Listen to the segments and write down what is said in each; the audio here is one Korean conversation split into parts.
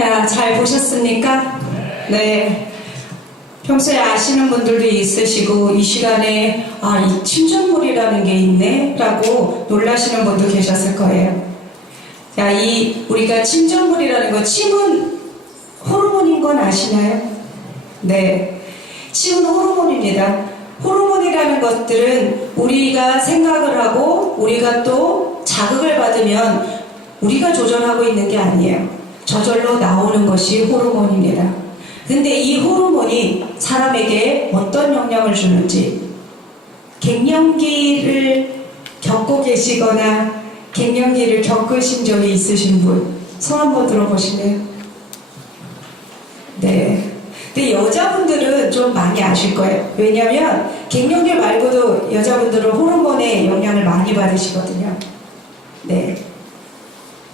자, 잘 보셨습니까? 네. 평소에 아시는 분들도 있으시고, 이 시간에, 이 침전물이라는 게 있네? 라고 놀라시는 분도 계셨을 거예요. 자, 우리가 침전물이라는 거, 침은 호르몬인 건 아시나요? 네. 침은 호르몬입니다. 호르몬이라는 것들은 우리가 생각을 하고, 우리가 또 자극을 받으면 우리가 조절하고 있는 게 아니에요. 저절로 나오는 것이 호르몬입니다. 근데 이 호르몬이 사람에게 어떤 영향을 주는지, 갱년기를 겪고 계시거나 갱년기를 겪으신 적이 있으신 분, 손 한번 들어보실래요? 네. 근데 여자분들은 좀 많이 아실 거예요. 왜냐면 갱년기 말고도 여자분들은 호르몬의 영향을 많이 받으시거든요. 네.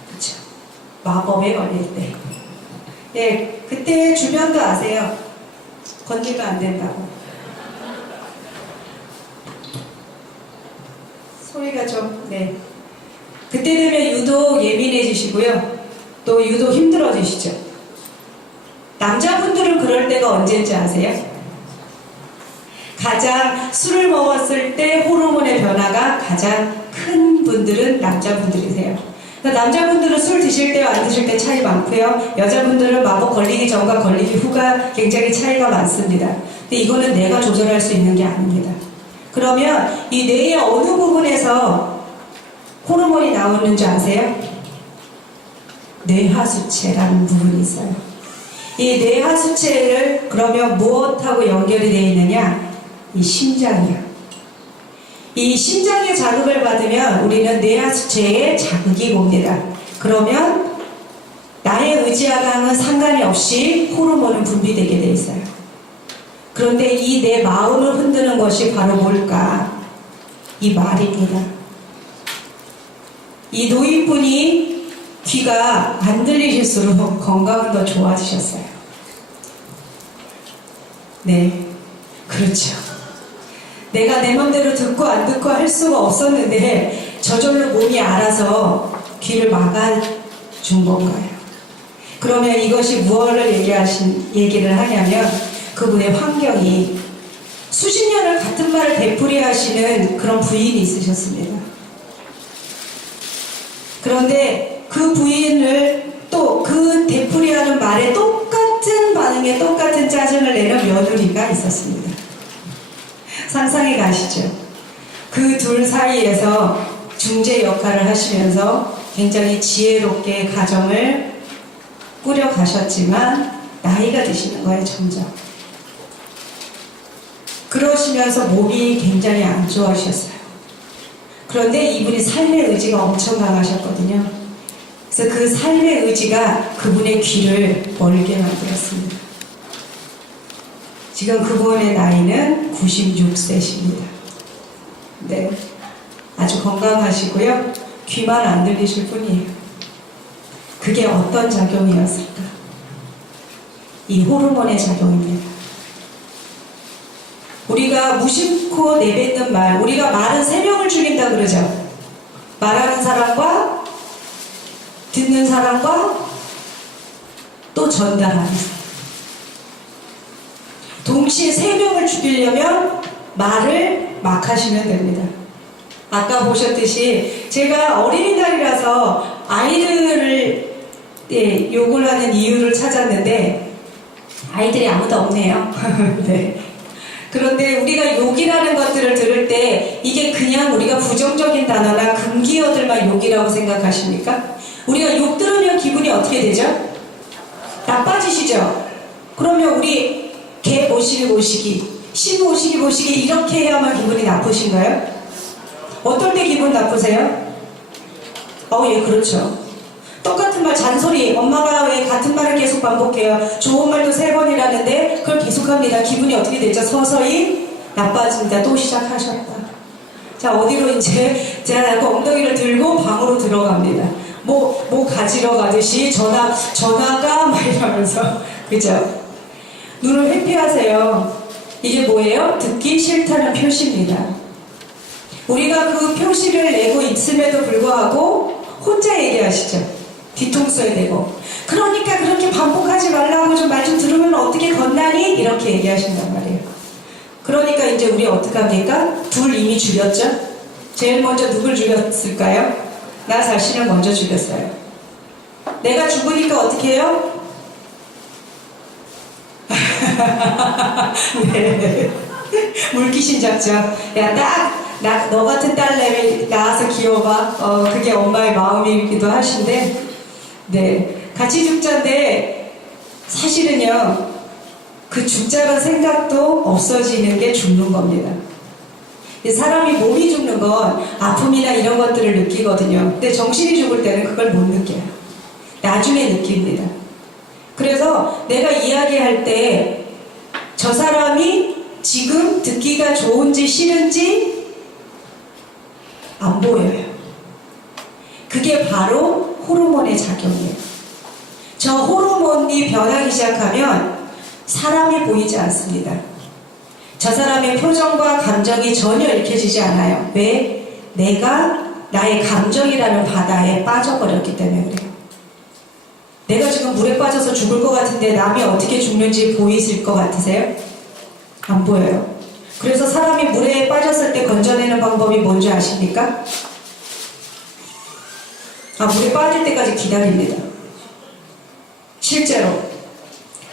그렇죠. 마법에 걸릴 때. 네, 그때 주변도 아세요. 건들면 안 된다고. 소리가 좀, 네. 그때 되면 유독 예민해지시고요. 또 유독 힘들어지시죠. 남자분들은 그럴 때가 언제인지 아세요? 가장 술을 먹었을 때 호르몬의 변화가 가장 큰 분들은 남자분들이세요. 남자분들은 술 드실 때와 안 드실 때 차이 많고요. 여자분들은 마법 걸리기 전과 걸리기 후가 굉장히 차이가 많습니다. 근데 이거는 내가 조절할 수 있는 게 아닙니다. 그러면 이 뇌의 어느 부분에서 호르몬이 나오는지 아세요? 뇌하수체라는 부분이 있어요. 이 뇌하수체를 그러면 무엇하고 연결이 되어 있느냐? 이 심장이요. 이 심장의 자극을 받으면 우리는 뇌하수체에 자극이 옵니다. 그러면 나의 의지와는 상관이 없이 호르몬은 분비되게 돼 있어요. 그런데 이 내 마음을 흔드는 것이 바로 뭘까? 이 말입니다. 이 노인분이 귀가 안 들리실수록 건강은 더 좋아지셨어요. 네, 그렇죠. 내가 내 맘대로 듣고 안 듣고 할 수가 없었는데 저절로 몸이 알아서 귀를 막아준 건가요? 그러면 이것이 무엇을 얘기를 하냐면 그분의 환경이 수십 년을 같은 말을 되풀이 하시는 그런 부인이 있으셨습니다. 그런데 그 부인을 또 그 되풀이하는 말에 똑같은 반응에 똑같은 짜증을 내는 며느리가 있었습니다. 상상이 가시죠? 그 둘 사이에서 중재 역할을 하시면서 굉장히 지혜롭게 가정을 꾸려가셨지만 나이가 드시는 거예요, 점점. 그러시면서 몸이 굉장히 안 좋아하셨어요. 그런데 이분이 삶의 의지가 엄청 강하셨거든요. 그래서 그 삶의 의지가 그분의 귀를 멀게 만들었습니다. 지금 그분의 나이는 96세십니다. 네, 아주 건강하시고요. 귀만 안 들리실 뿐이에요. 그게 어떤 작용이었을까? 이 호르몬의 작용입니다. 우리가 무심코 내뱉는 말, 우리가 말은 세 명을 죽인다 그러죠. 말하는 사람과 듣는 사람과 또 전달하는 사람. 동시에 세 명을 죽이려면 말을 막 하시면 됩니다. 아까 보셨듯이 제가 어린이날이라서 아이들을 욕을 하는 이유를 찾았는데 아이들이 아무도 없네요. 네. 그런데 우리가 욕이라는 것들을 들을 때 이게 그냥 우리가 부정적인 단어나 금기어들만 욕이라고 생각하십니까? 우리가 욕 들으면 기분이 어떻게 되죠? 나빠지시죠? 그러면 우리 개 모시기, 신 모시기 이렇게 해야만 기분이 나쁘신가요? 어떨 때 기분 나쁘세요? 예, 그렇죠. 똑같은 말, 잔소리, 엄마가 왜 같은 말을 계속 반복해요? 좋은 말도 3번이라는데 그걸 계속합니다. 기분이 어떻게 되죠? 서서히 나빠집니다. 또 시작하셨다. 자, 어디로 이제 제가 엉덩이를 들고 방으로 들어갑니다. 뭐 가지러 가듯이 전화가 막 이러면서 그죠? 눈을 회피하세요. 이게 뭐예요? 듣기 싫다는 표시입니다. 우리가 그 표시를 내고 있음에도 불구하고 혼자 얘기하시죠. 뒤통수에 대고. 그러니까 그렇게 밥 장난이? 이렇게 얘기하신단 말이에요. 그러니까 이제 우리 어떡합니까? 둘 이미 죽였죠? 제일 먼저 누굴 죽였을까요? 나 자신을 먼저 죽였어요. 내가 죽으니까 어떻게 해요? 네. 물귀신 작전. 야, 너 같은 딸내미 낳아서 키워봐. 그게 엄마의 마음이기도 하신데, 네. 같이 죽자인데, 사실은요, 그 죽자란 생각도 없어지는 게 죽는 겁니다. 사람이 몸이 죽는 건 아픔이나 이런 것들을 느끼거든요. 근데 정신이 죽을 때는 그걸 못 느껴요. 나중에 느낍니다. 그래서 내가 이야기할 때 저 사람이 지금 듣기가 좋은지 싫은지 안 보여요. 그게 바로 호르몬의 작용이에요. 저 호르몬이 변하기 시작하면 사람이 보이지 않습니다. 저 사람의 표정과 감정이 전혀 읽혀지지 않아요. 왜? 내가 나의 감정이라는 바다에 빠져버렸기 때문에 그래요. 내가 지금 물에 빠져서 죽을 것 같은데 남이 어떻게 죽는지 보이실 것 같으세요? 안 보여요. 그래서 사람이 물에 빠졌을 때 건져내는 방법이 뭔지 아십니까? 물에 빠질 때까지 기다립니다. 실제로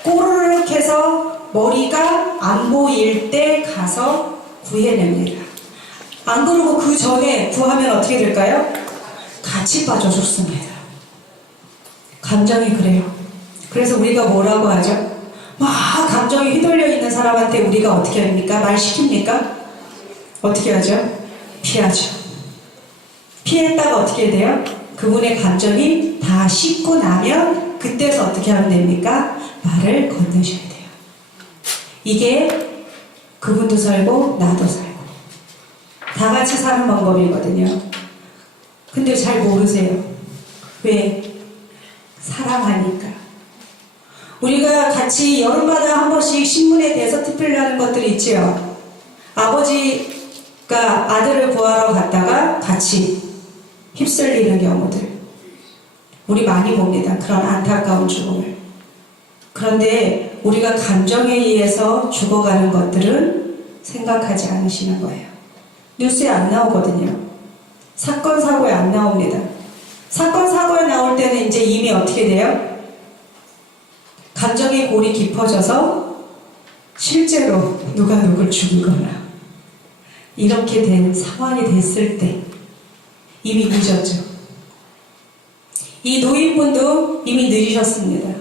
꼬르륵 해서 머리가 안 보일 때 가서 구해냅니다. 안 그러고 그 전에 구하면 어떻게 될까요? 같이 빠져 죽습니다. 감정이 그래요. 그래서 우리가 뭐라고 하죠? 막 감정이 휘둘려 있는 사람한테 우리가 어떻게 합니까? 말 시킵니까? 어떻게 하죠? 피하죠. 피했다가 어떻게 돼요? 그분의 감정이 다 식고 나면 그때서 어떻게 하면 됩니까? 말을 건네셔야 돼요. 이게 그분도 살고 나도 살고 다 같이 사는 방법이거든요. 근데 잘 모르세요. 왜? 사랑하니까. 우리가 같이 여름마다 한 번씩 신문에 데서트 필라는 것들이 있지요. 아버지가 아들을 구하러 갔다가 같이 휩쓸리는 경우들 우리 많이 봅니다. 그런 안타까운 죽음을. 그런데 우리가 감정에 의해서 죽어가는 것들은 생각하지 않으시는 거예요. 뉴스에 안 나오거든요. 사건 사고에 안 나옵니다. 사건 사고에 나올 때는 이제 이미 어떻게 돼요? 감정의 골이 깊어져서 실제로 누가 누굴 죽이거나 이렇게 된 상황이 됐을 때 이미 늦었죠. 이 노인분도 이미 늦으셨습니다.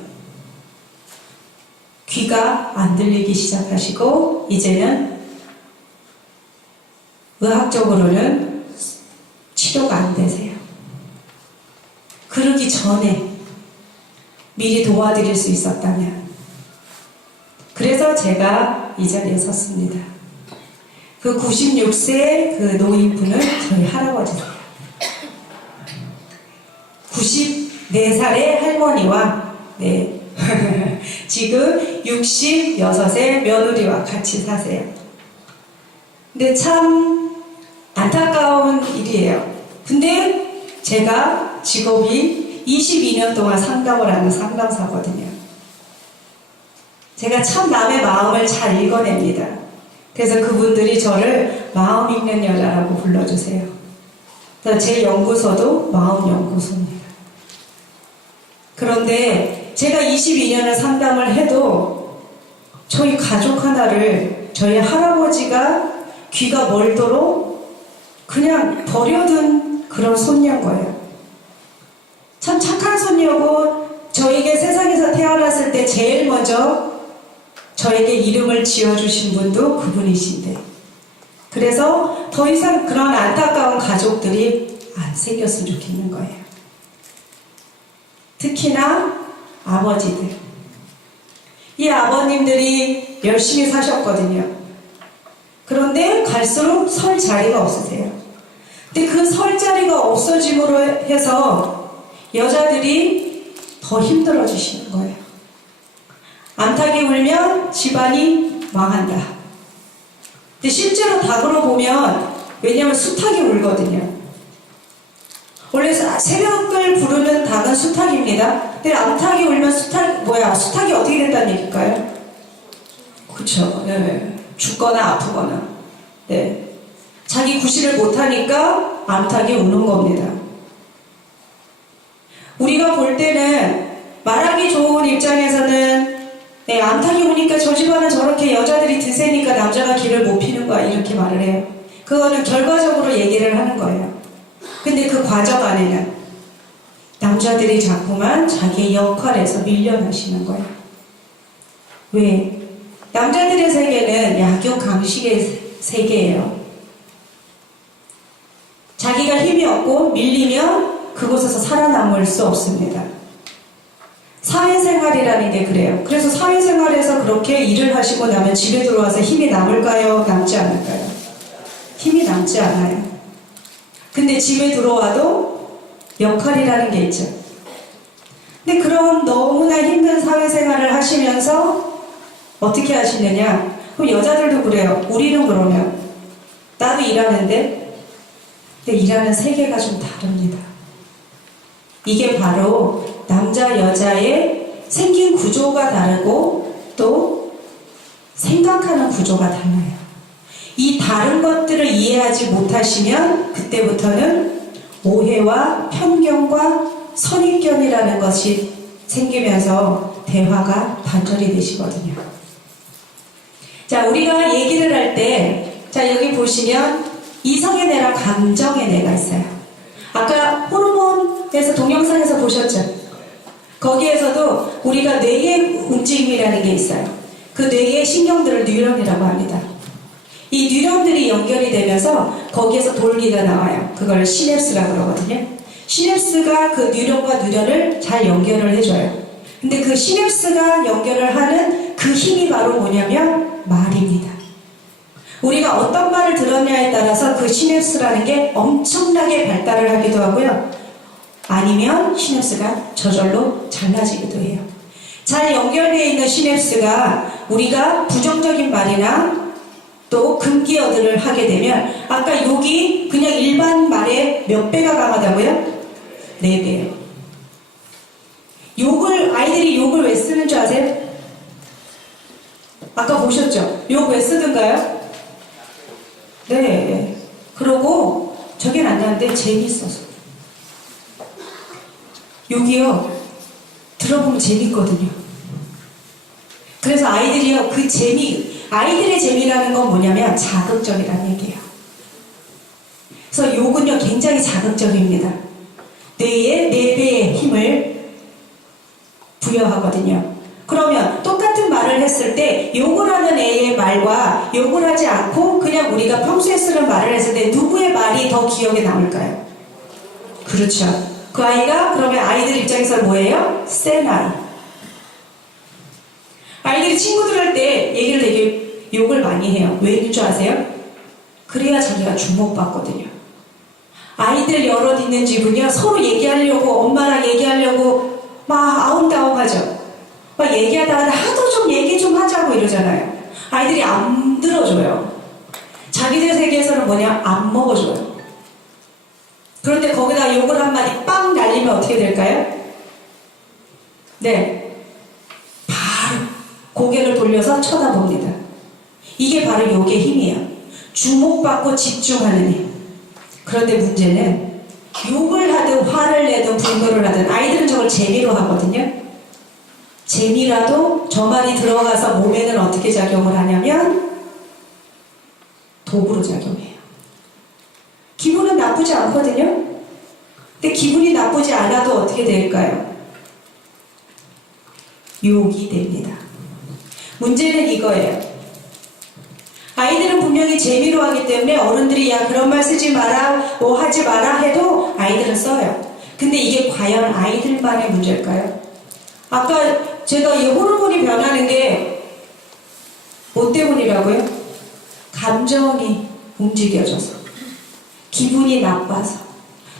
귀가 안 들리기 시작하시고 이제는 의학적으로는 치료가 안 되세요. 그러기 전에 미리 도와드릴 수 있었다면. 그래서 제가 이 자리에 섰습니다. 그 96세 그 노인분은 저희 할아버지세요. 94살의 할머니와 네 지금 66의 며느리와 같이 사세요. 근데 참 안타까운 일이에요. 근데 제가 직업이 22년 동안 상담을 하는 상담사거든요. 제가 참 남의 마음을 잘 읽어냅니다. 그래서 그분들이 저를 마음 읽는 여자라고 불러주세요. 그래서 제 연구소도 마음연구소입니다. 그런데 제가 22년을 상담을 해도 저희 가족 하나를 저희 할아버지가 귀가 멀도록 그냥 버려둔 그런 손녀인 거예요. 참 착한 손녀고 저에게 세상에서 태어났을 때 제일 먼저 저에게 이름을 지어주신 분도 그분이신데 그래서 더 이상 그런 안타까운 가족들이 안 생겼으면 좋겠는 거예요. 특히나 아버지들. 이 아버님들이 열심히 사셨거든요. 그런데 갈수록 설 자리가 없으세요. 근데 그 설 자리가 없어짐으로 해서 여자들이 더 힘들어지시는 거예요. 암탉이 울면 집안이 망한다. 근데 실제로 닭으로 보면 왜냐하면 수탉이 울거든요. 원래 새벽을 부르는 닭은 수탉입니다. 근데 암탉이 울면 수탉이 어떻게 된다는 얘기일까요? 그쵸. 네. 죽거나 아프거나. 네. 자기 구실을 못하니까 암탉이 우는 겁니다. 우리가 볼 때는 말하기 좋은 입장에서는 네, 암탉이 우니까 저 집안은 저렇게 여자들이 드세니까 남자가 길을 못 피는 거야 이렇게 말을 해요. 그거는 결과적으로 얘기를 하는 거예요. 근데 그 과정 안에는 남자들이 자꾸만 자기의 역할에서 밀려나시는 거예요. 왜? 남자들의 세계는 약육강식의 세계예요. 자기가 힘이 없고 밀리면 그곳에서 살아남을 수 없습니다. 사회생활이라는 게 그래요. 그래서 사회생활에서 그렇게 일을 하시고 나면 집에 들어와서 힘이 남을까요? 남지 않을까요? 힘이 남지 않아요. 근데 집에 들어와도 역할이라는 게 있죠. 근데 그런 너무나 힘든 사회생활을 하시면서 어떻게 하시느냐? 그럼 여자들도 그래요. 우리는 그러면 나도 일하는데 근데 일하는 세계가 좀 다릅니다. 이게 바로 남자 여자의 생긴 구조가 다르고 또 생각하는 구조가 달라요. 이 다른 것들을 이해하지 못하시면 그때부터는 오해와 편견과 선입견이라는 것이 생기면서 대화가 단절이 되시거든요. 자, 우리가 얘기를 할 때, 자, 여기 보시면 이성의 뇌랑 감정의 뇌가 있어요. 아까 호르몬에서 동영상에서 보셨죠? 거기에서도 우리가 뇌의 움직임이라는 게 있어요. 그 뇌의 신경들을 뉴런이라고 합니다. 이 뉴런들이 연결이 되면서 거기에서 돌기가 나와요. 그걸 시냅스라고 그러거든요. 시냅스가 그 뉴런과 뉴런을 잘 연결을 해줘요. 근데 그 시냅스가 연결을 하는 그 힘이 바로 뭐냐면 말입니다. 우리가 어떤 말을 들었냐에 따라서 그 시냅스라는 게 엄청나게 발달을 하기도 하고요. 아니면 시냅스가 저절로 잘라지기도 해요. 잘 연결되어 있는 시냅스가 우리가 부정적인 말이나 또 금기어들을 하게 되면 아까 욕이 그냥 일반 말에 몇 배가 강하다고요? 4배예요. 아이들이 욕을 왜 쓰는 줄 아세요? 아까 보셨죠? 욕 왜 쓰던가요? 네. 그러고 저긴 안 나는데 재밌어서. 욕이요. 들어보면 재밌거든요. 그래서 아이들이요. 아이들의 재미라는 건 뭐냐면 자극적이라는 얘기예요. 그래서 욕은요. 굉장히 자극적입니다. 뇌에 4배의 힘을 부여하거든요. 그러면 똑같은 말을 했을 때 욕을 하는 애의 말과 욕을 하지 않고 그냥 우리가 평소에 쓰는 말을 했을 때 누구의 말이 더 기억에 남을까요? 그렇죠. 그 아이가 그러면 아이들 입장에서 뭐예요? 센 아이. 아이들이 친구들한테 얘기를 되게 욕을 많이 해요. 왜인 줄 아세요? 그래야 자기가 주목받거든요. 아이들 여럿 있는 집은요 서로 얘기하려고 엄마랑 얘기하려고 막 아웅다웅하죠. 막 얘기하다가 하도 좀 얘기 좀 하자고 이러잖아요. 아이들이 안 들어줘요. 자기들 세계에서는 뭐냐? 안 먹어줘요. 그런데 거기다 욕을 한마디 빵 날리면 어떻게 될까요? 네. 바로 고개를 돌려서 쳐다봅니다. 이게 바로 욕의 힘이에요. 주목받고 집중하는 힘. 그런데 문제는 욕을 하든 화를 내든 분노를 하든 아이들은 저걸 재미로 하거든요. 재미라도 저 말이 들어가서 몸에는 어떻게 작용을 하냐면 독으로 작용해요. 기분은 나쁘지 않거든요. 근데 기분이 나쁘지 않아도 어떻게 될까요? 욕이 됩니다. 문제는 이거예요. 아이들은 분명히 재미로 하기 때문에 어른들이 야 그런 말 쓰지 마라 뭐 하지 마라 해도 아이들은 써요. 근데 이게 과연 아이들만의 문제일까요? 아까 제가 이 호르몬이 변하는 게 뭐 때문이라고요? 감정이 움직여져서 기분이 나빠서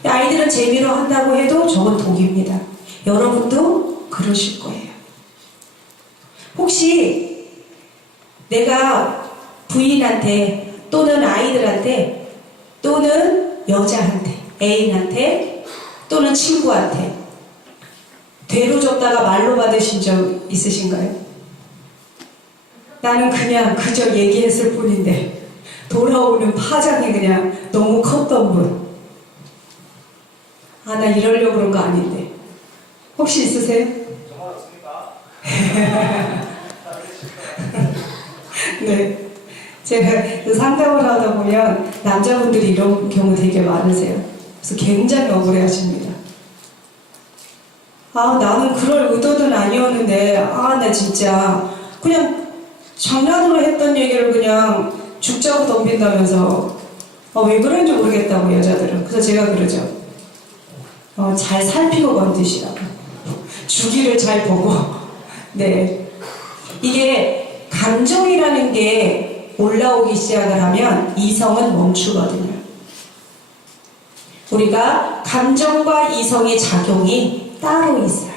아이들은 재미로 한다고 해도 저건 독입니다. 여러분도 그러실 거예요. 혹시 내가 부인한테 또는 아이들한테 또는 여자한테 애인한테 또는 친구한테 되로 줬다가 말로 받으신 적 있으신가요? 나는 그냥 그저 얘기했을 뿐인데 돌아오는 파장이 그냥 너무 컸던 분. 아, 나 이러려고 그런 거 아닌데. 혹시 있으세요? 정말 없습니까? 네. 제가 그 상담을 하다 보면 남자분들이 이런 경우 되게 많으세요. 그래서 굉장히 억울해 하십니다. 아, 나는 그럴 의도는 아니었는데, 아, 나 진짜 그냥 장난으로 했던 얘기를 그냥 죽자고 덤빈다면서, 왜 그런지 모르겠다고, 여자들은. 그래서 제가 그러죠. 잘 살피고 건드시라고. 주기를 잘 보고. 네. 이게 감정이라는 게 올라오기 시작을 하면 이성은 멈추거든요. 우리가 감정과 이성의 작용이 따로 있어요.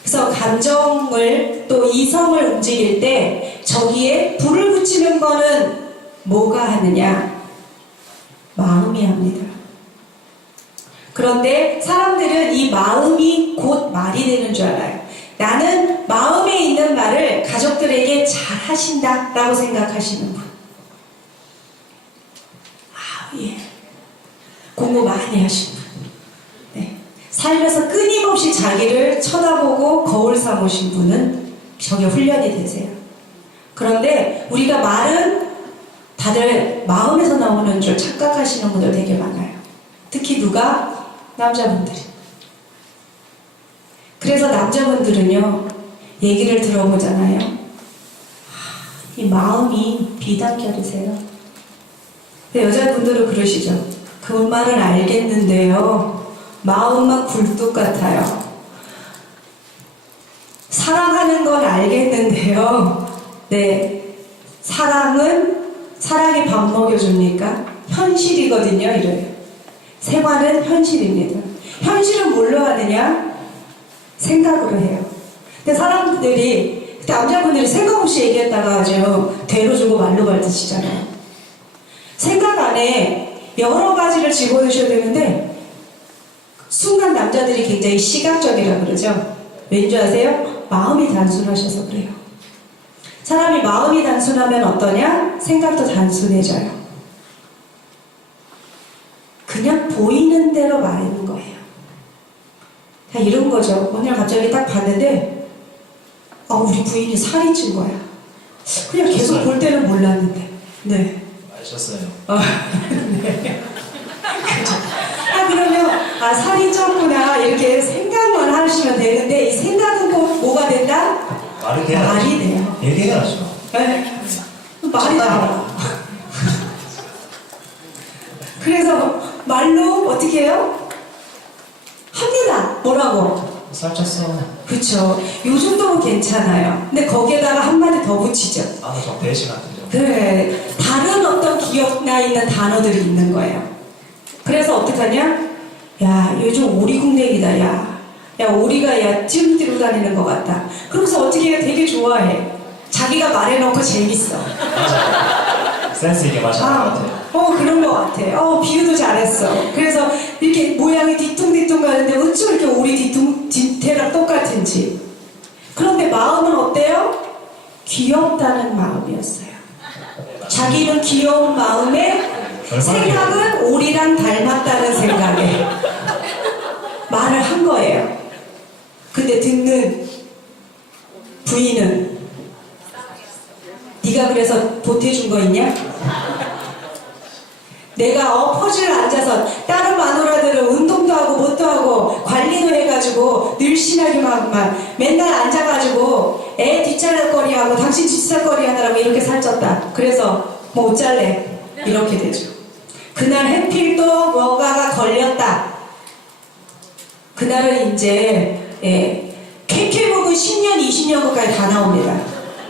그래서 감정을 또 이성을 움직일 때 저기에 불을 붙이는 거는 뭐가 하느냐? 마음이 합니다. 그런데 사람들은 이 마음이 곧 말이 되는 줄 알아요. 나는 마음에 있는 말을 가족들에게 잘 하신다 라고 생각하시는 분. 아, 예. 공부 많이 하신 분. 네. 살면서 끊임없이 자기를 쳐다보고 거울 삼으신 분은 저게 훈련이 되세요. 그런데 우리가 말은 다들 마음에서 나오는 줄 착각하시는 분들 되게 많아요. 특히 누가? 남자분들이. 그래서 남자분들은요, 얘기를 들어보잖아요. 이 마음이 비단결이세요. 근데 여자분들은 그러시죠. 그 말은 알겠는데요, 마음만 굴뚝 같아요. 사랑하는 건 알겠는데요, 네, 사랑이 밥 먹여줍니까? 현실이거든요, 이래요. 생활은 현실입니다. 현실은 뭘로 하느냐? 생각으로 해요. 근데 사람들이, 남자분들이 생각 없이 얘기했다가 아주 대로 주고 말로 받으시잖아요. 생각 안에 여러 가지를 집어넣으셔야 되는데, 순간 남자들이 굉장히 시각적이라 그러죠. 왠지 아세요? 마음이 단순하셔서 그래요. 사람이 마음이 단순하면 어떠냐? 생각도 단순해져요. 그냥 보이는 대로 말하는 거예요. 다 이런 거죠. 오늘 갑자기 딱 봤는데, 우리 부인이 살이 찐 거야. 그냥 계속 볼 때는 몰랐는데. 네. 아셨어요. 네. 그러면, 살이 쪘구나. 이렇게 생각만 하시면 되는데, 이 생각은 꼭 뭐가 된다? 말이 돼야죠. 말이 돼요. 얘기해야죠. 네. 말이 나와. 그래서 말로 어떻게 해요? 합니다. 뭐라고? 살쪘어. 그쵸. 요 정도면 괜찮아요. 근데 거기에다가 한마디 더 붙이죠. 좀 배신 같은데요. 그래. 다른 어떤 기억나 있는 단어들이 있는 거예요. 그래서 어떡하냐? 야, 요즘 오리국내기다, 야. 야, 오리가 찌르고 다니는 것 같다. 그러면서 어떻게 해요? 되게 좋아해. 자기가 말해놓고 재밌어. 맞아. 센스 있게 마시는 것 같아요. 그런 것 같아. 비유도 잘했어. 그래서 이렇게 모양이 뒤뚱뒤뚱 가는데 어쩜 이렇게 오리 뒤태랑 똑같은지. 그런데 마음은 어때요? 귀엽다는 마음이었어요. 자기는 귀여운 마음에 생각은 오리랑 닮았다는 생각에 말을 한 거예요. 근데 듣는 부인은 네가 그래서 보태준 거 있냐? 내가 퍼즐을 앉아서 다른 마누라들은 운동도 하고 뭣도 하고 관리도 해가지고 늘씬하게만 맨날 앉아가지고 애 뒷자락거리하고 당신 뒷살거리 하느라고 이렇게 살쪘다. 그래서 뭐 어쩔래? 이렇게 되죠. 그날 해필 또 뭐가가 걸렸다. 그날은 이제 캐캐묵은 10년, 20년까지 다 나옵니다.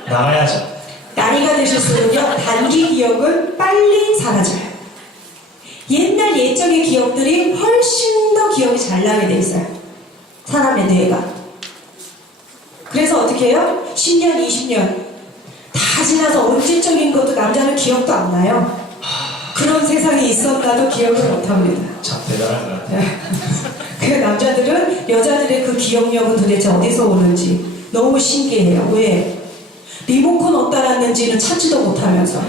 나와야죠. 나이가 드실수록요, 단기 기억은 빨리 사라져요. 옛날 예적의 기억들이 훨씬 더 기억이 잘 나게 돼 있어요. 사람의 뇌가. 그래서 어떻게 해요? 10년, 20년 다 지나서 언제적인 것도 남자는 기억도 안 나요. 그런 세상이 있었나도 기억을 못합니다. 참 대단한 것 같아요. 그 남자들은 여자들의 그 기억력은 도대체 어디서 오는지 너무 신기해요. 왜? 리모컨 어디다 놨는지는 찾지도 못하면서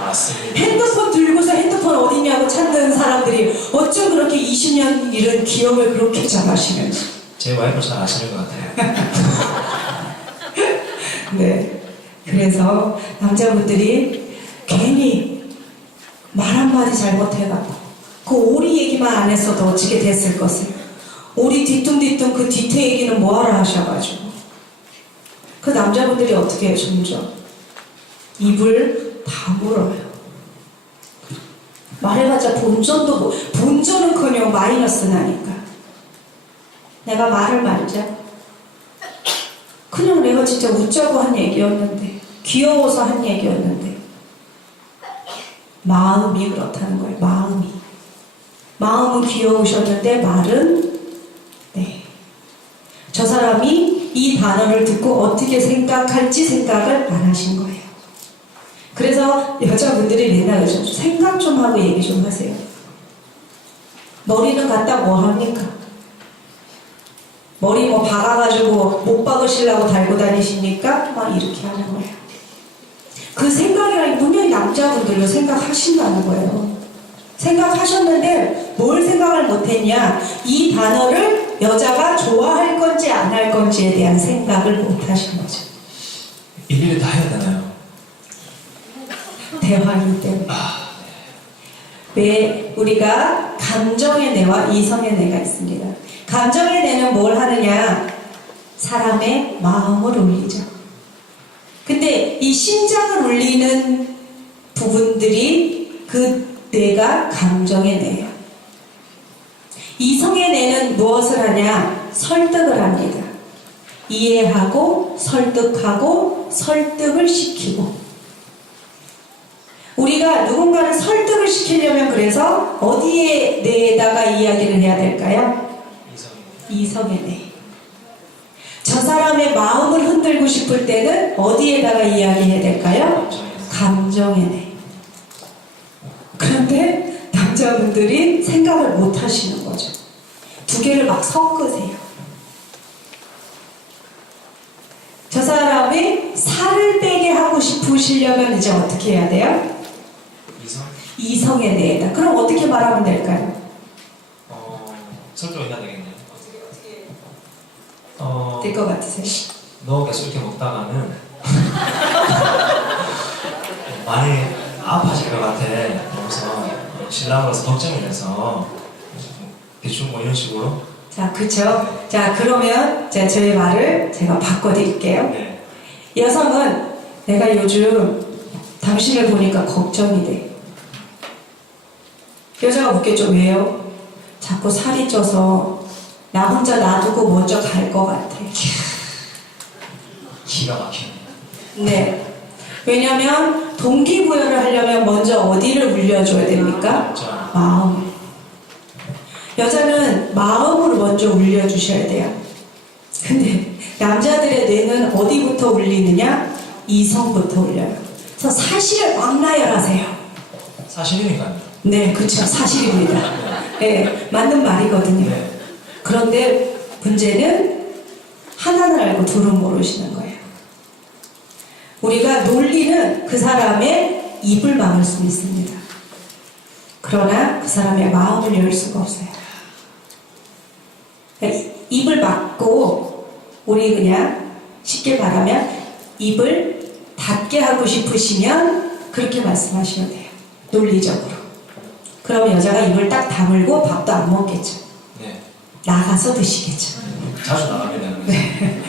맞습니다. 핸드폰 들고서 핸드폰 어딨냐고 찾는 사람들이 어쩜 그렇게 20년 이런 기억을 그렇게 잘하시는지. 제 와이프 잘 아시는 것 같아요. 네. 그래서 남자분들이 괜히 말 한마디 잘못해갖고 그 오리 얘기만 안 했어도 어찌게 됐을 것을 오리 뒤뚱뒤뚱 그 뒤태 얘기는 뭐하러 하셔가지고 그 남자분들이 어떻게 해요? 점점 입을 다물어요. 말해봤자 본전은커녕 마이너스 나니까 내가 말을 말자. 그냥 내가 진짜 웃자고 한 얘기였는데 귀여워서 한 얘기였는데 마음이 그렇다는 거예요. 마음은 귀여우셨는데 말은 네. 저 사람이 이 단어를 듣고 어떻게 생각할지 생각을 안 하신 거예요. 그래서 여자분들이 맨날 요즘 생각 좀 하고 얘기 좀 하세요. 머리는 갖다 뭐 합니까? 머리 뭐 박아가지고 못 박으시려고 달고 다니십니까? 막 이렇게 하는 거예요. 그 생각이라니 분명히 남자분들도 생각하신다는 거예요. 생각하셨는데 뭘 생각을 못했냐? 이 단어를 여자가 좋아할 건지 안 할 건지에 대한 생각을 못 하신 거죠. 일일이 다 해야 되나요? 대화이기 때문에. 왜 우리가 감정의 뇌와 이성의 뇌가 있습니다. 감정의 뇌는 뭘 하느냐? 사람의 마음을 울리죠. 근데 이 심장을 울리는 부분들이 그 뇌가 감정의 뇌예요. 이성의 뇌는 무엇을 하냐? 설득을 합니다. 이해하고 설득하고 설득을 시키고 우리가 누군가를 설득을 시키려면 그래서 어디에 뇌에다가 이야기를 해야 될까요? 이성의 뇌. 저 사람의 마음을 흔들고 싶을 때는 어디에다가 이야기해야 될까요? 감정의 뇌. 그런데 남자분들이 생각을 못 하시는 거죠. 두 개를 막 섞으세요. 저 사람이 살을 빼게 하고 싶으시려면 이제 어떻게 해야 돼요? 이성의 뇌에다. 그럼 어떻게 말하면 될까요? 설득을 해야 되겠네요. 될 것 같으세요? 너 계속 이렇게 먹다가는 많이 아파질 것 같아. 그래서 신랑으로서 걱정이 돼서 대충 뭐 이런 식으로. 자, 그쵸? 자, 그러면 저의 말을 제가 바꿔드릴게요. 네. 여성은 내가 요즘 당신을 보니까 걱정이 돼. 여자가 묻겠죠. 왜요? 자꾸 살이 쪄서 나 혼자 놔두고 먼저 갈 것 같아. 기가 막히네. 네. 왜냐면 동기부여를 하려면 먼저 어디를 울려줘야 됩니까? 마음. 여자는 마음으로 먼저 울려주셔야 돼요. 근데 남자들의 뇌는 어디부터 울리느냐? 이성부터 울려요. 그래서 사실을 막 나열하세요. 사실이니까요. 네, 그렇죠. 사실입니다. 네, 맞는 말이거든요. 네. 그런데 문제는 하나는 알고 둘은 모르시는 거예요. 우리가 논리는 그 사람의 입을 막을 수 있습니다. 그러나 그 사람의 마음을 열 수가 없어요. 입을 막고 우리 그냥 쉽게 말하면 입을 닫게 하고 싶으시면 그렇게 말씀하시면 돼요. 논리적으로. 그럼 여자가 입을 딱 다물고 밥도 안 먹겠죠. 네. 나가서 드시겠죠. 자주 나갑니다. 네.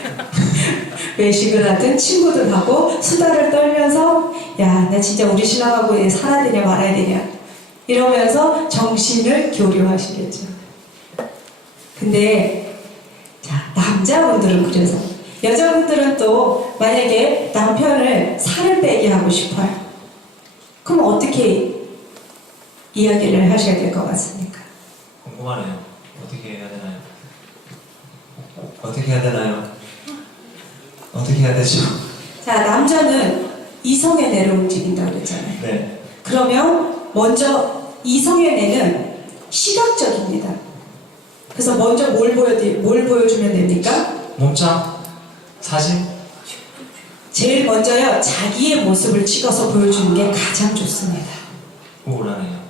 외식을 하든 친구들하고 수다를 떨면서 야, 나 진짜 우리 신랑하고 얘 살아야 되냐 말아야 되냐 이러면서 정신을 교류하시겠죠. 근데 자, 남자분들은 그래서 여자분들은 또 만약에 남편을 살을 빼게 하고 싶어요. 그럼 어떻게 이야기를 하셔야 될 것 같습니까? 궁금하네요. 어떻게 해야 되나요? 어떻게 해야 되나요? 어떻게 해야 되죠? 자, 남자는 이성의 뇌로 움직인다고 그랬잖아요. 네. 그러면 먼저 이성의 뇌는 시각적입니다. 그래서 먼저 뭘 보여주면 됩니까? 몸짱? 사진? 제일 먼저요, 자기의 모습을 찍어서 보여주는 게 가장 좋습니다. 우울하네요.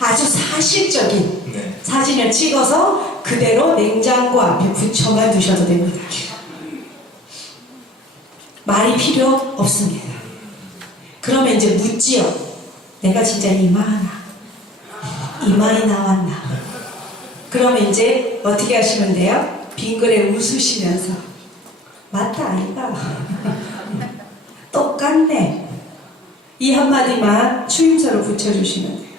아주 사실적인 네. 사진을 찍어서 그대로 냉장고 앞에 붙여만 두셔도 됩니다. 말이 필요 없습니다. 그러면 이제 묻지요. 내가 진짜 이마하나? 이마에 나왔나? 그러면 이제 어떻게 하시면 돼요? 빙그레 웃으시면서 맞다 아이가 똑같네, 이 한마디만 추임새로 붙여주시면 돼요.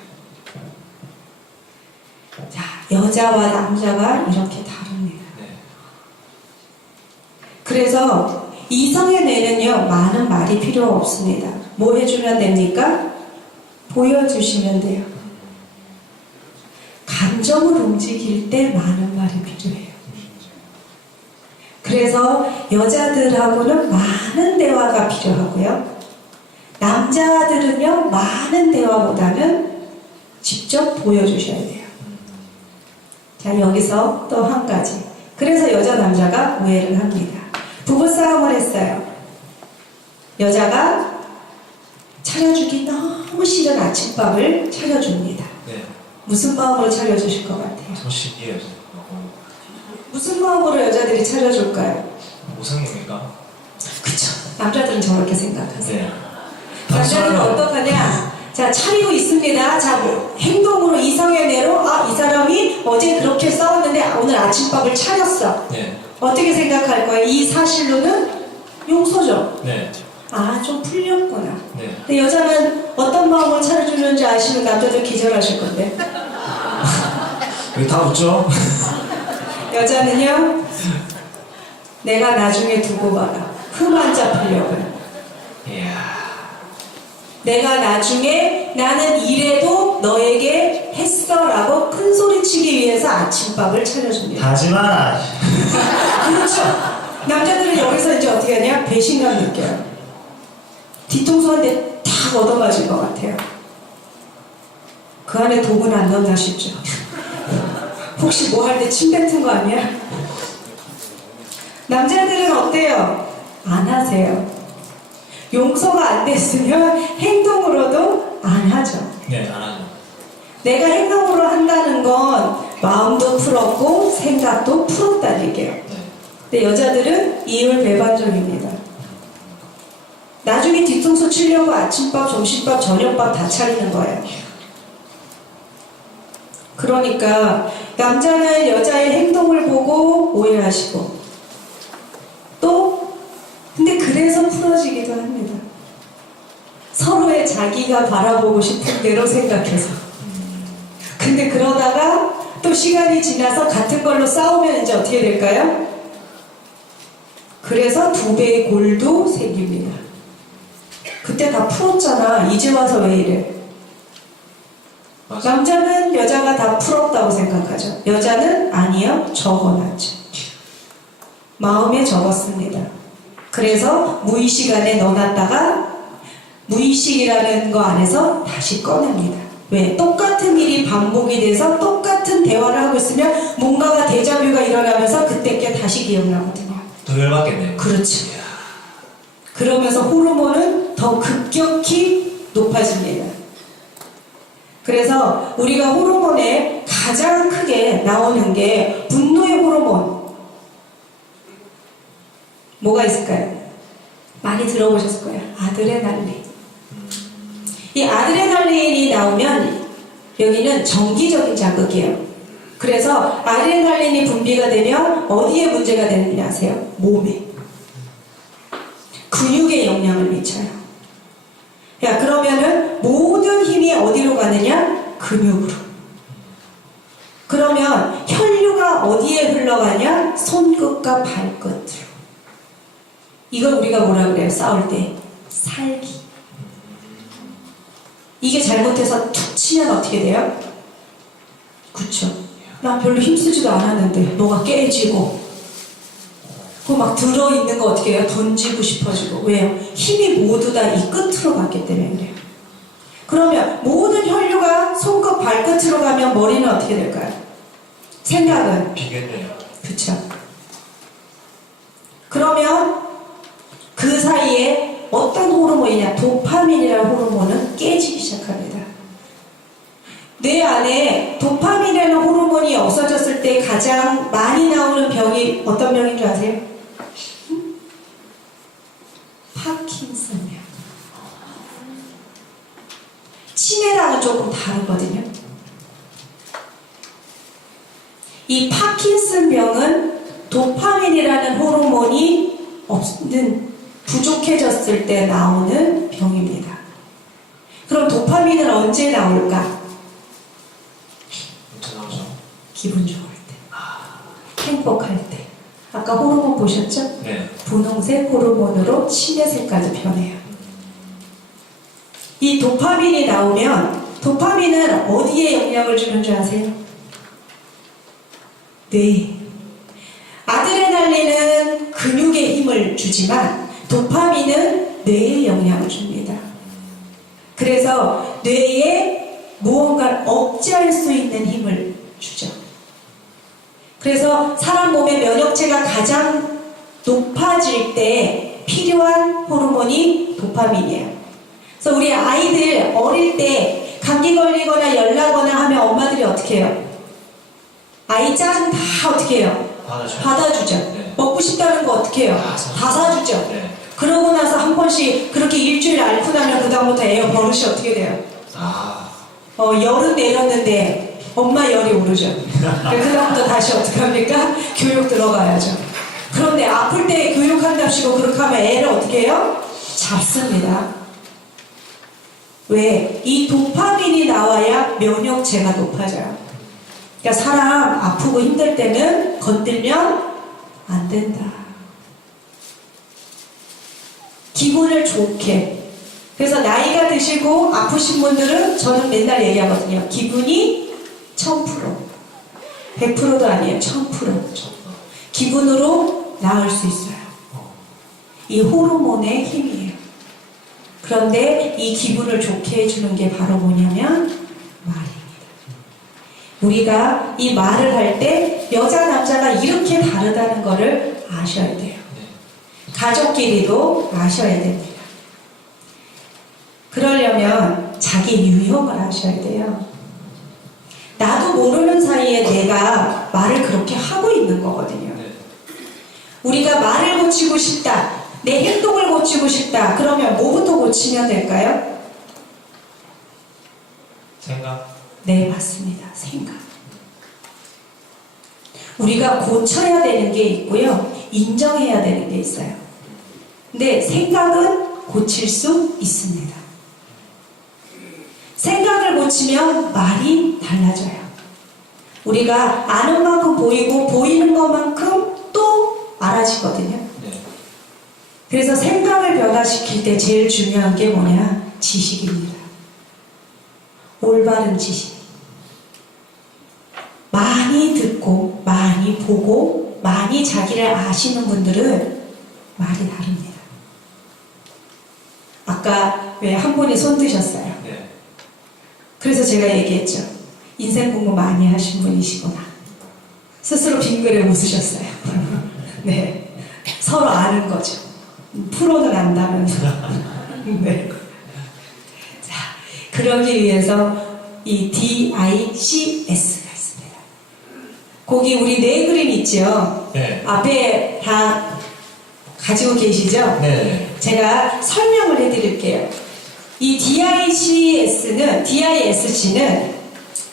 자, 여자와 남자가 이렇게 다릅니다. 네. 그래서 이성의 뇌는요, 많은 말이 필요 없습니다. 뭐 해주면 됩니까? 보여주시면 돼요. 감정을 움직일 때 많은 말이 필요해요. 그래서 여자들하고는 많은 대화가 필요하고요. 남자들은요, 많은 대화보다는 직접 보여주셔야 돼요. 자, 여기서 또 한 가지. 그래서 여자, 남자가 오해를 합니다. 부부싸움을 했어요. 여자가 차려주기 너무 싫은 아침밥을 차려줍니다. 네. 무슨 마음으로 차려주실 것 같아요? 저 신기해요. 무슨 마음으로 여자들이 차려줄까요? 우상입니까? 그쵸. 남자들은 저렇게 생각하세요. 네. 남자들은 어떡하냐? 자, 차리고 있습니다. 자, 뭐, 행동으로 이성의 뇌로, 아, 이 사람이 어제 그렇게 싸웠는데 오늘 아침밥을 차렸어. 네. 어떻게 생각할 거예요? 이 사실로는 용서죠. 네. 아, 좀 풀렸구나. 네. 근데 여자는 어떤 마음으로 차려주는지 아시면 남자들 기절하실 건데. 왜 다 웃죠? 여자는요, 내가 나중에 두고 봐라. 흠 안 잡히려고요. 이야. 내가 나중에 나는 이래도 너에게 했어 라고 큰 소리치기 위해서 아침밥을 차려줍니다. 하지마. 그렇죠. 남자들은 여기서 이제 어떻게 하냐? 배신감 느껴요. 뒤통수 한 대 탁 얻어맞을 것 같아요. 그 안에 독은 안 넣나 싶죠. 혹시 뭐 할 때 침 뱉은 거 아니야? 남자들은 어때요? 안 하세요. 용서가 안 됐으면 행동으로도 안 하죠. 네, 안 하죠. 내가 행동으로 한다는 건 마음도 풀었고 생각도 풀었다는 얘기예요. 네. 근데 여자들은 이율배반적입니다. 나중에 뒤통수 치려고 아침밥, 점심밥, 저녁밥 다 차리는 거예요. 그러니까 남자는 여자의 행동을 보고 오해하시고 또 근데 그래서 풀어지기도 합니다. 서로의 자기가 바라보고 싶은 대로 생각해서. 근데 그러다가 또 시간이 지나서 같은 걸로 싸우면 이제 어떻게 될까요? 그래서 2배의 골도 생깁니다. 그때 다 풀었잖아. 이제 와서 왜 이래? 맞아. 남자는 여자가 다 풀었다고 생각하죠. 여자는 아니요, 적어놨죠. 마음에 적었습니다. 그래서 무의식 안에 넣어놨다가 무의식이라는 거 안에서 다시 꺼냅니다. 왜? 똑같은 일이 반복이 돼서 똑같은 대화를 하고 있으면 뭔가가 데자뷰가 일어나면서 그때 게 다시 기억나거든요. 더 열받겠네요. 그렇죠. 그러면서 호르몬은 더 급격히 높아집니다. 그래서 우리가 호르몬에 가장 크게 나오는 게 분노의 호르몬. 뭐가 있을까요? 많이 들어보셨을 거예요. 아드레날린. 이 아드레날린이 나오면 여기는 정기적인 자극이에요. 그래서 아드레날린이 분비가 되면 어디에 문제가 되느냐 아세요? 몸에. 근육에 영향을 미쳐요. 야, 그러면은 모든 힘이 어디로 가느냐? 근육으로. 그러면 혈류가 어디에 흘러가냐? 손끝과 발끝으로. 이걸 우리가 뭐라 그래요? 싸울 때 살기. 이게 잘못해서 툭 치면 어떻게 돼요? 그쵸? 나 별로 힘쓰지도 않았는데 뭐가 깨지고 그 막 들어있는 거 어떻게 해요? 던지고 싶어지고. 왜요? 힘이 모두 다 이 끝으로 갔기 때문에 그래요. 그러면 모든 혈류가 손끝 발끝으로 가면 머리는 어떻게 될까요? 생각은? 비겠네요. 그쵸? 그러면 호르몬이냐? 도파민이라는 호르몬은 깨지기 시작합니다. 뇌 안에 도파민이라는 호르몬이 없어졌을 때 가장 많이 나오는 병이 어떤 병인 줄 아세요? 파킨슨병. 치매랑은 조금 다르거든요. 이 파킨슨병은 도파민이라는 호르몬이 부족해졌을 때 나오는 병입니다. 그럼 도파민은 언제 나올까? 언제 나오죠? 기분 좋을 때, 행복할 때. 아까 호르몬 보셨죠? 네. 분홍색 호르몬으로 치매색까지 변해요. 이 도파민이 나오면 도파민은 어디에 영향을 주는 줄 아세요? 뇌. 아드레날린은 근육에 힘을 주지만 도파민은 뇌에 영향을 줍니다. 그래서 뇌에 무언가를 억제할 수 있는 힘을 주죠. 그래서 사람 몸의 면역체가 가장 높아질 때 필요한 호르몬이 도파민이에요. 그래서 우리 아이들 어릴 때 감기 걸리거나 열 나거나 하면 엄마들이 어떻게 해요? 아이 짜증 다 어떻게 해요? 받아주죠. 네. 먹고 싶다는 거 어떻게 해요? 다 사주죠. 네. 그러고 나서 한 번씩 그렇게 일주일 앓고 나면 그 다음부터 애 버릇이 어떻게 돼요? 열은 내렸는데 엄마 열이 오르죠. 그 다음부터 다시 어떻게 합니까? 교육 들어가야죠. 그런데 아플 때 교육한답시고 그렇게 하면 애를 어떻게 해요? 잡습니다. 왜? 이 도파민이 나와야 면역체가 높아져요. 그러니까 사람 아프고 힘들 때는 건들면 안 된다. 기분을 좋게. 그래서 나이가 드시고 아프신 분들은 저는 맨날 얘기하거든요. 기분이 1000%. 100%도 아니에요. 1000%. 기분으로 나을 수 있어요. 이 호르몬의 힘이에요. 그런데 이 기분을 좋게 해주는 게 바로 뭐냐면 말입니다. 우리가 이 말을 할 때 여자 남자가 이렇게 다르다는 것을 아셔야 돼요. 가족끼리도 아셔야 됩니다. 그러려면 자기 유형을 아셔야 돼요. 나도 모르는 사이에 내가 말을 그렇게 하고 있는 거거든요. 우리가 말을 고치고 싶다, 내 행동을 고치고 싶다, 그러면 뭐부터 고치면 될까요? 생각? 네, 맞습니다. 생각. 우리가 고쳐야 되는 게 있고요, 인정해야 되는 게 있어요. 근데 생각은 고칠 수 있습니다. 생각을 고치면 말이 달라져요. 우리가 아는 만큼 보이고 보이는 것만큼 또 알아지거든요. 그래서 생각을 변화시킬 때 제일 중요한 게 뭐냐? 지식입니다. 올바른 지식. 많이 듣고 많이 보고 많이 자기를 아시는 분들은 말이 다릅니다. 아까 왜 한 분이 손 드셨어요? 네. 그래서 제가 얘기했죠. 인생 공부 많이 하신 분이시구나. 스스로 빙그레 웃으셨어요. 네. 서로 아는 거죠. 프로는 안다면서. 네. 자, 그러기 위해서 이 DICS가 있습니다. 거기 우리 네 그림 있죠? 네. 앞에 다 가지고 계시죠? 네. 제가 설명을 해드릴게요. 이 DICS는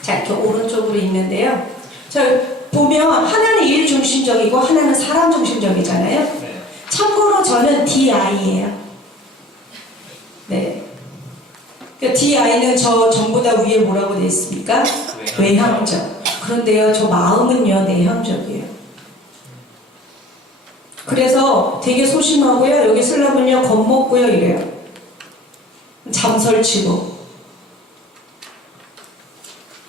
자, 이렇게 오른쪽으로 있는데요. 자, 보면 하나는 일 중심적이고 하나는 사람 중심적이잖아요. 네. 참고로 저는 DI예요. 네. 그러니까 DI는 저 전부 다 위에 뭐라고 되어 있습니까? 외향적. 그런데요, 저 마음은요, 내향적이에요. 그래서 되게 소심하고요, 여기 쓰려면요, 겁먹고요, 이래요. 잠설치고.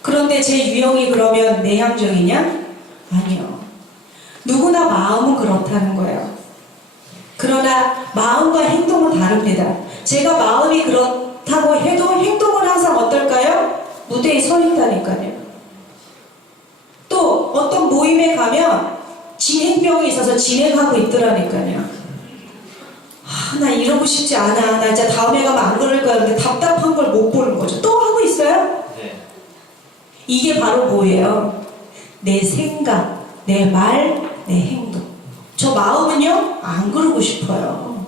그런데 제 유형이 그러면 내향적이냐? 아니요. 누구나 마음은 그렇다는 거예요. 그러나 마음과 행동은 다릅니다. 제가 마음이 그렇다고 해도 행동은 항상 어떨까요? 무대에 서 있다니까요. 또 어떤 모임에 가면 진행병이 있어서 진행하고 있더라니까요. 나 이러고 싶지 않아. 나 진짜 다음에 가면 안 그럴 거야. 근데 답답한 걸 못 보는 거죠. 또 하고 있어요? 네. 이게 바로 뭐예요? 내 생각, 내 말, 내 행동. 저 마음은요, 안 그러고 싶어요.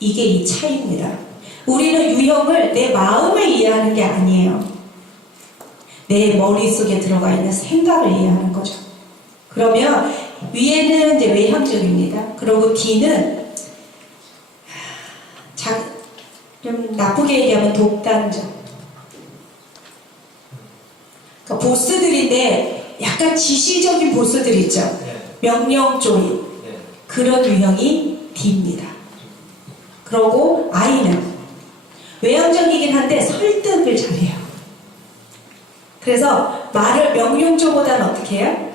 이게 이 차이입니다. 우리는 유형을 내 마음을 이해하는 게 아니에요. 내 머릿속에 들어가 있는 생각을 이해하는 거죠. 그러면 위에는 이제 외향적입니다. 그리고 D는 좀 나쁘게 얘기하면 독단적. 그러니까 보스들인데 약간 지시적인 보스들 있죠. 네. 명령조인 네. 그런 유형이 D입니다. 그리고 I는 외향적이긴 한데 설득을 잘해요. 그래서 말을 명령조보다는 어떻게 해요?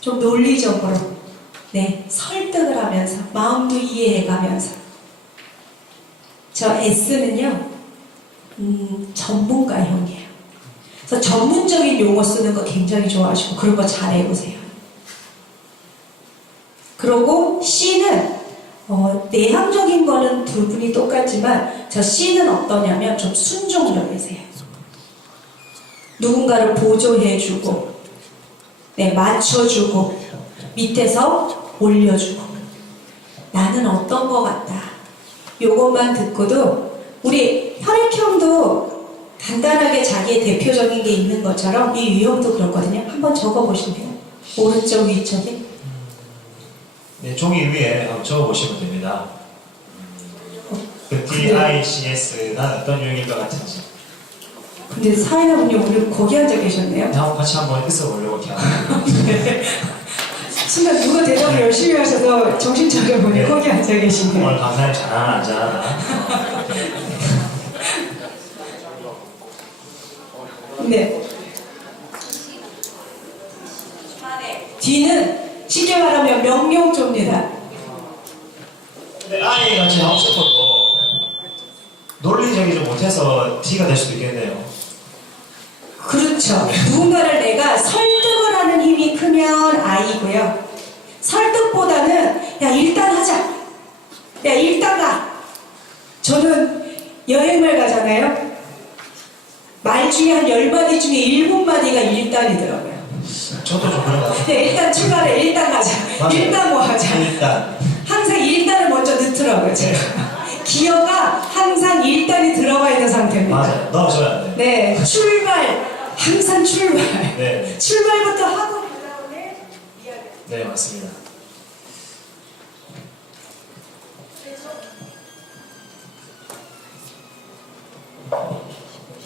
좀 논리적으로 네 설득을 하면서 마음도 이해해가면서. 저 S는요 전문가형이에요. 그래서 전문적인 용어 쓰는 거 굉장히 좋아하시고 그런 거 잘 해보세요. 그리고 C는 내향적인 거는 두 분이 똑같지만 저 C는 어떠냐면 좀 순종적이세요. 누군가를 보조해주고 네, 맞춰주고 밑에서 올려주고 나는 어떤 거 같다. 요것만 듣고도 우리 혈액형도 간단하게 자기의 대표적인 게 있는 것처럼 이 유형도 그렇거든요. 한번 적어보시면 오른쪽 위쪽에 네, 종이 위에 한번 적어보시면 됩니다. 그 DICS가 어떤 유형일 것 같은지. 근데 사회자분이 오늘 거기 앉아 계셨네요. 한번 같이 한번 있어보려고 이렇게 하는. 네. 순간 누가 대답을 열심히 하셔서 정신 차려보니 네. 거기 앉아 계시네요. 오늘 강사님 잘하나 안 잘하나. 네. D는 쉽게 말하면 명령조입니다. 근데 I 같이 하고 싶어도 논리적이지 못해서 D가 될 수도 있겠네요. 그렇죠. 누군가를 내가 설득을 하는 힘이 크면 I고요. 설득보다는 야 일단 하자. 야 일단 가. 저는 여행을 가잖아요. 말 중에 한 10마디 중에 7마디가 일단이더라고요. 저도 좀 그런 것 같아요. 네, 일단 출발해. 일단 가자. 맞아요. 일단 뭐 하자. 일단. 항상 일단을 먼저 넣더라고요. 제가. 기어가 항상 일단이 들어가 있는 상태입니다. 맞아요. 넣어줘야 돼. 네, 출발. 항상 출발. 네. 출발부터 하고 그 다음에 이야기. 네, 맞습니다.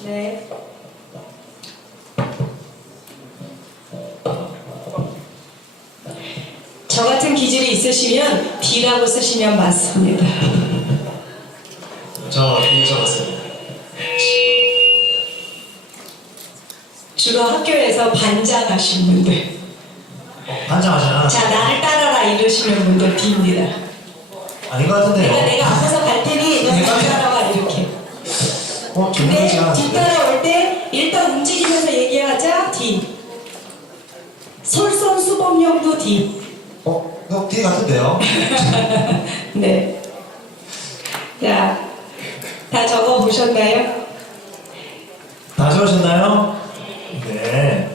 네. 저 같은 기질이 있으시면 B라고 쓰시면 맞습니다. 저 D 적었습니다. 주로 학교에서 반장하신 분들. 반장하잖아. 자, 나를 따라라 이러시는 분들 D입니다. 아닌 것 같은데요. 내가 앞에서 갈 테니 너 내가 따라와 이렇게. 근데 정리하지 않았는데. 뒤따라올 때 일단 움직이면서 얘기하자 D. 솔선수범형도 D. 너 D 같은데요? 네. 자, 다 적어 보셨나요? 다 적으셨나요? 네.